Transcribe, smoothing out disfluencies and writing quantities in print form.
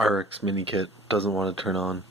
RX mini kit doesn't want to turn on.